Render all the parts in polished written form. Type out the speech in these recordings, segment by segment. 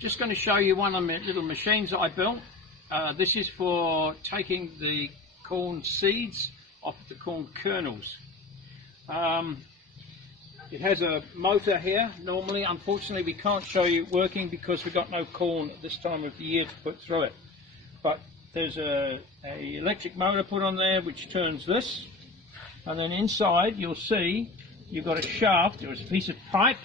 Just going to show you one of my little machines that I built. This is for taking the corn seeds off the corn kernels. It has a motor here. Normally, unfortunately, we can't show you it working because we've got no corn at this time of the year to put through it. But there's a electric motor put on there which turns this, and then inside you'll see you've got a shaft. There's a piece of pipe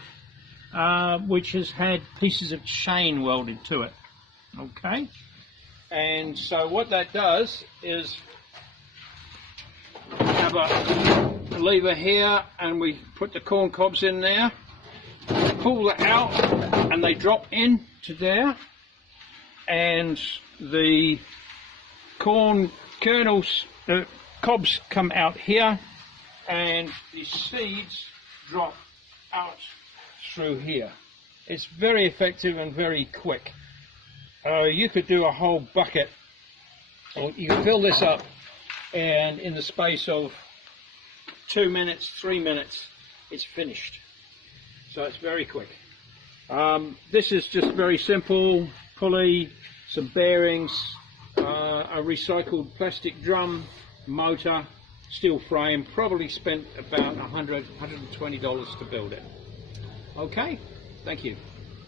which has had pieces of chain welded to it. Okay, and so what that does is have a lever here, and we put the corn cobs in there, pull it out, and they drop into there, and the corn kernels, the cobs come out here, and the seeds drop out through here. It's very effective and very quick. You could do a whole bucket, or you can fill this up, and in the space of 2 minutes, 3 minutes, it's finished. So it's very quick. This is just very simple: pulley, some bearings, a recycled plastic drum, motor, steel frame. Probably spent about $100, $120 to build it. Okay, thank you.